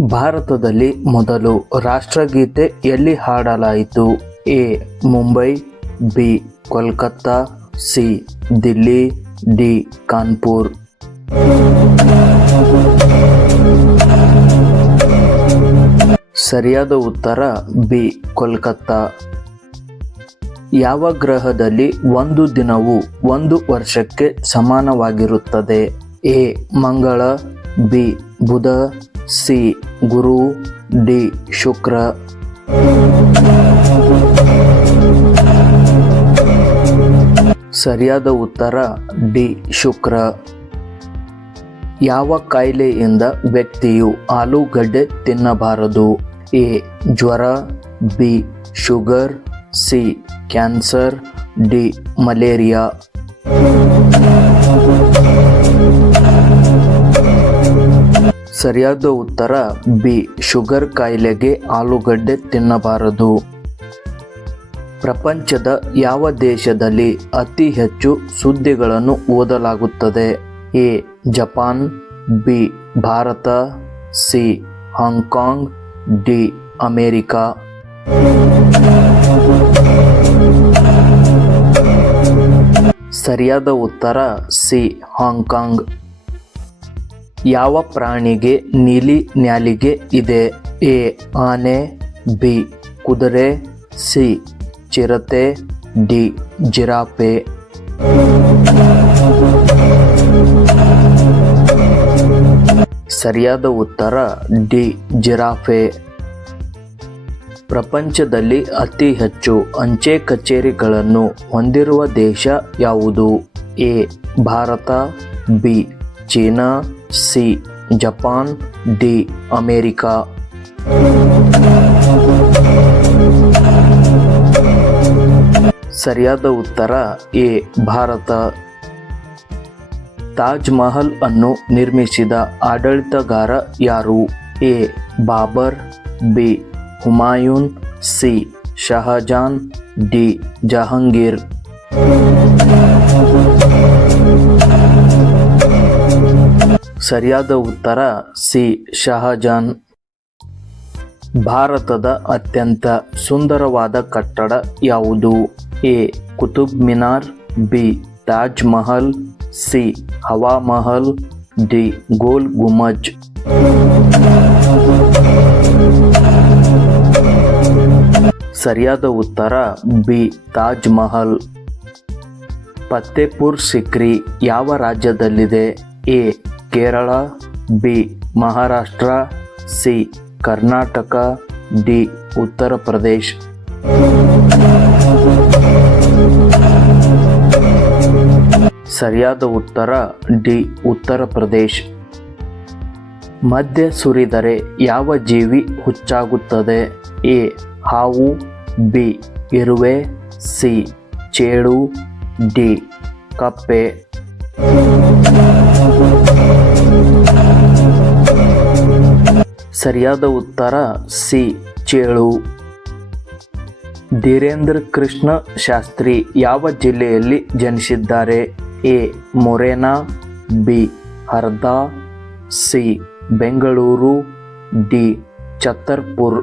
ಭಾರತದಲ್ಲಿ ಮೊದಲು ರಾಷ್ಟ್ರಗೀತೆ ಎಲ್ಲಿ ಹಾಡಲಾಯಿತು? A. Mumbai, B. Kolkata, C. Delhi, D. Kanpur. ಸರಿಯಾದ ಉತ್ತರ ಬಿ. ಕೋಲ್ಕತ್ತಾ. ಯಾವ ಗ್ರಹದಲ್ಲಿ ಒಂದು ದಿನವು ಒಂದು ವರ್ಷಕ್ಕೆ ಸಮಾನವಾಗಿರುತ್ತದೆ? ಎ. ಮಂಗಳ, ಬಿ. ಬುಧ, ಸಿ. ಗುರು, ಡಿ. ಶುಕ್ರ. ಸರಿಯಾದ ಉತ್ತರ ಡಿ. ಶುಕ್ರ. ಯಾವ ಕಾಯಿಲೆಯಿಂದ ವ್ಯಕ್ತಿಯು ಆಲೂಗಡ್ಡೆ ತಿನ್ನಬಾರದು? ಎ. ಜ್ವರ, B. Sugar, C. Cancer, D. Malaria. ಸರಿಯಾದ ಉತ್ತರ ಬಿ. ಶುಗರ್ ಕಾಯಿಲೆಗೆ ಆಲೂಗಡ್ಡೆ ತಿನ್ನಬಾರದು. ಪ್ರಪಂಚದ ಯಾವ ದೇಶದಲ್ಲಿ ಅತಿ ಹೆಚ್ಚು ಸುದ್ದಿಗಳನ್ನು ಓದಲಾಗುತ್ತದೆ? A. Japan, B. Bharat, C. Hong Kong, D. America. ಸರಿಯಾದ ಉತ್ತರ ಸಿ. ಹಾಂಗ್ಕಾಂಗ್. ಯಾವ ಪ್ರಾಣಿಗೆ ನೀಲಿ ನ್ಯಾಲಿಗೆ ಇದೆ? ಎ. ಆನೆ, ಬಿ. ಕುದುರೆ, ಸಿ. ಚಿರತೆ, ಡಿ. ಜಿರಾಫೆ. ಸರಿಯಾದ ಉತ್ತರ ಡಿ. ಜಿರಾಫೆ. ಪ್ರಪಂಚದಲ್ಲಿ ಅತಿ ಹೆಚ್ಚು ಅಂಚೆ ಕಚೇರಿಗಳನ್ನು ಹೊಂದಿರುವ ದೇಶ ಯಾವುದು? A. Bharat, B. China, C. Japan, D. America. ಸರಿಯಾದ ಉತ್ತರ ಎ. ಭಾರತ. ತಾಜ್ ಮಹಲ್ ಅನ್ನು ನಿರ್ಮಿಸಿದ ಆಡಳಿತಗಾರ ಯಾರು? A. Babur, B. Humayun, C. Shahjahan, D. Jahangir. ಸರಿಯಾದ ಉತ್ತರ ಸಿ. ಶಹಜಾನ್. ಭಾರತದ ಅತ್ಯಂತ ಸುಂದರವಾದ ಕಟ್ಟಡ ಯಾವುದು? A. Qutub Minar, B. Taj Mahal, C. Hawa Mahal, D. Gol Gumbaz. ಸರಿಯಾದ ಉತ್ತರ ಬಿ. ತಾಜ್ ಮಹಲ್. ಫತೇಪುರ್ ಸಿಕ್ರಿ ಯಾವ ರಾಜ್ಯದಲ್ಲಿದೆ? A. Kerala, B. Maharashtra, C. Karnataka, D. Uttar Pradesh. ಸರಿಯಾದ ಉತ್ತರ ಡಿ. ಉತ್ತರ ಪ್ರದೇಶ್. ಮದ್ಯ ಸುರಿದರೆ ಯಾವ ಜೀವಿ ಹುಚ್ಚಾಗುತ್ತದೆ? ಎ. ಹಾವು, ಬಿ. ಇರುವೆ, ಸಿ. ಚೇಳು, ಡಿ. ಕಪ್ಪೆ. ಸರಿಯಾದ ಉತ್ತರ ಸಿ. ಚೇಳು. ಧೀರೇಂದ್ರ ಕೃಷ್ಣ ಶಾಸ್ತ್ರಿ ಯಾವ ಜಿಲ್ಲೆಯಲ್ಲಿ ಜನಿಸಿದ್ದಾರೆ? A. Morena, B. Harda, C. Bengaluru, D. Chhatarpur.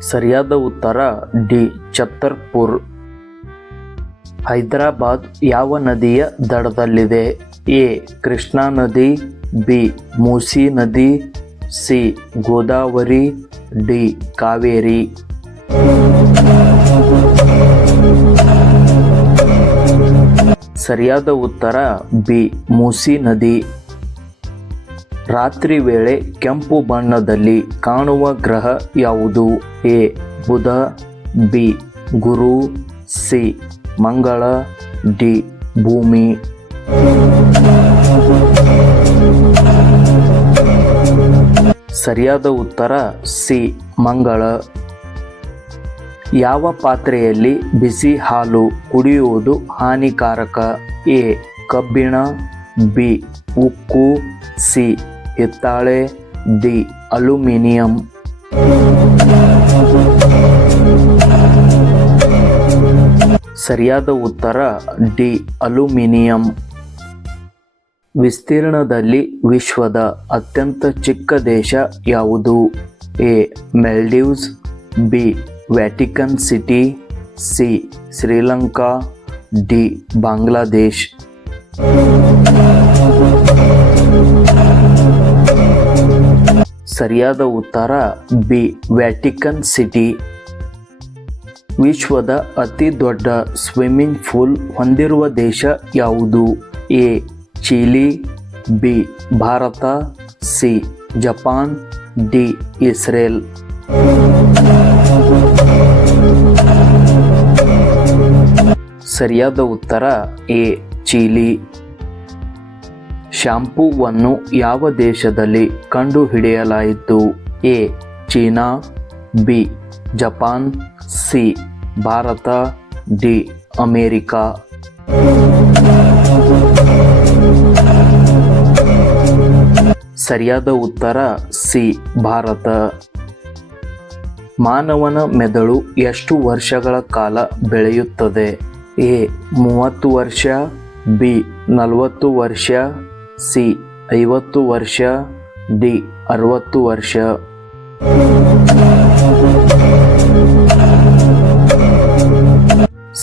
ಸರಿಯಾದ ಉತ್ತರ ಡಿ. ಛತರ್ಪುರ್. ಹೈದರಾಬಾದ್ ಯಾವ ನದಿಯ ದಡದಲ್ಲಿದೆ? ಎ. ಕೃಷ್ಣಾ ನದಿ, ಬಿ. ಮೂಸಿ ನದಿ, ಸಿ. ಗೋದಾವರಿ, ಡಿ. ಕಾವೇರಿ. ಸರಿಯಾದ ಉತ್ತರ ಬಿ. ಮೂಸಿ ನದಿ. ರಾತ್ರಿ ವೇಳೆ ಕೆಂಪು ಬಣ್ಣದಲ್ಲಿ ಕಾಣುವ ಗ್ರಹ ಯಾವುದು? ಎ. ಬುಧ, ಬಿ. ಗುರು, ಸಿ. ಮಂಗಳ, ಡಿ. ಭೂಮಿ. ಸರಿಯಾದ ಉತ್ತರ ಸಿ. ಮಂಗಳ. ಯಾವ ಪಾತ್ರೆಯಲ್ಲಿ ಬಿಸಿ ಹಾಲು ಕುಡಿಯುವುದು ಹಾನಿಕಾರಕ? ಎ. ಕಬ್ಬಿಣ, ಬಿ. ಉಕ್ಕು, ಸಿ. ಹಿತ್ತಾಳೆ, ಡಿ. ಅಲ್ಯೂಮಿನಿಯಂ. ಸರಿಯಾದ ಉತ್ತರ ಡಿ. ಅಲ್ಯೂಮಿನಿಯಂ. ವಿಸ್ತೀರ್ಣದಲ್ಲಿ ವಿಶ್ವದ ಅತ್ಯಂತ ಚಿಕ್ಕ ದೇಶ ಯಾವುದು? A Maldives, B Vatican City, C Sri Lanka, D Bangladesh. ಸರಿಯಾದ ಉತ್ತರ ಬಿ ವ್ಯಾಟಿಕನ್ ಸಿಟಿ. ವಿಶ್ವದ ಅತಿ ದೊಡ್ಡ ಸ್ವಿಮ್ಮಿಂಗ್ ಪೂಲ್ ಹೊಂದಿರುವ ದೇಶ ಯಾವುದು? A Chile, B Bharat, C Japan, D Israel. ಸರಿಯಾದ ಉತ್ತರ ಎ ಚಿಲಿ. ಶಾಂಪೂವನ್ನು ಯಾವ ದೇಶದಲ್ಲಿ ಕಂಡುಹಿಡಿಯಲಾಯಿತು? A China, B Japan, C Bharat, D America. ಸರಿಯಾದ ಉತ್ತರ ಸಿ ಭಾರತ. ಮಾನವನ ಮೆದುಳು ಎಷ್ಟು ವರ್ಷಗಳ ಕಾಲ ಬೆಳೆಯುತ್ತದೆ? ಎ 30 ವರ್ಷ, ಬಿ 40 ವರ್ಷ, ಸಿ 50 ವರ್ಷ, ಡಿ 60 ವರ್ಷ.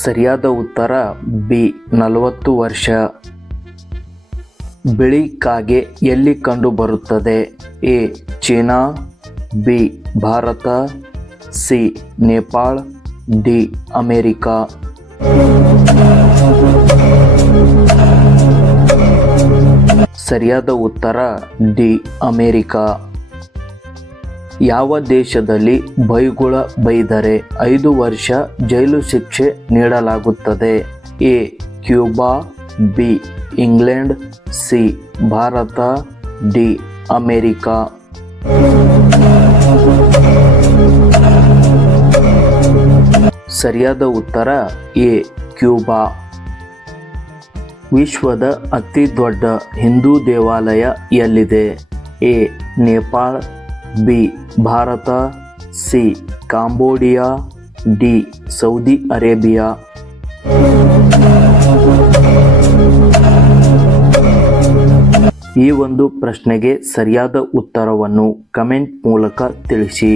ಸರಿಯಾದ ಉತ್ತರ ಬಿ 40 ವರ್ಷ. ಬಿಳಿ ಕಾಗೆ ಎಲ್ಲಿ ಕಂಡುಬರುತ್ತದೆ? A China, B Bharat, C Nepal, D America. ಸರಿಯಾದ ಉತ್ತರ ಡಿ ಅಮೇರಿಕಾ. ಯಾವ ದೇಶದಲ್ಲಿ ಬೈಗುಳ ಬೈದರೆ 5 ವರ್ಷ ಜೈಲು ಶಿಕ್ಷೆ ನೀಡಲಾಗುತ್ತದೆ? A Cuba, B England, C Bharat, D America. ಸರಿಯಾದ ಉತ್ತರ ಎ ಕ್ಯೂಬಾ. ವಿಶ್ವದ ಅತಿ ದೊಡ್ಡ ಹಿಂದೂ ದೇವಾಲಯ ಎಲ್ಲಿದೆ? A Nepal, B Bharat, C Cambodia, D Saudi Arabia. ಈ ಒಂದು ಪ್ರಶ್ನೆಗೆ ಸರಿಯಾದ ಉತ್ತರವನ್ನು ಕಮೆಂಟ್ ಮೂಲಕ ತಿಳಿಸಿ.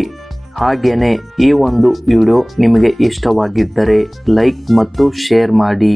ಹಾಗೆಯೇ ಈ ಒಂದು ವಿಡಿಯೋ ನಿಮಗೆ ಇಷ್ಟವಾಗಿದ್ದರೆ ಲೈಕ್ ಮತ್ತು ಶೇರ್ ಮಾಡಿ.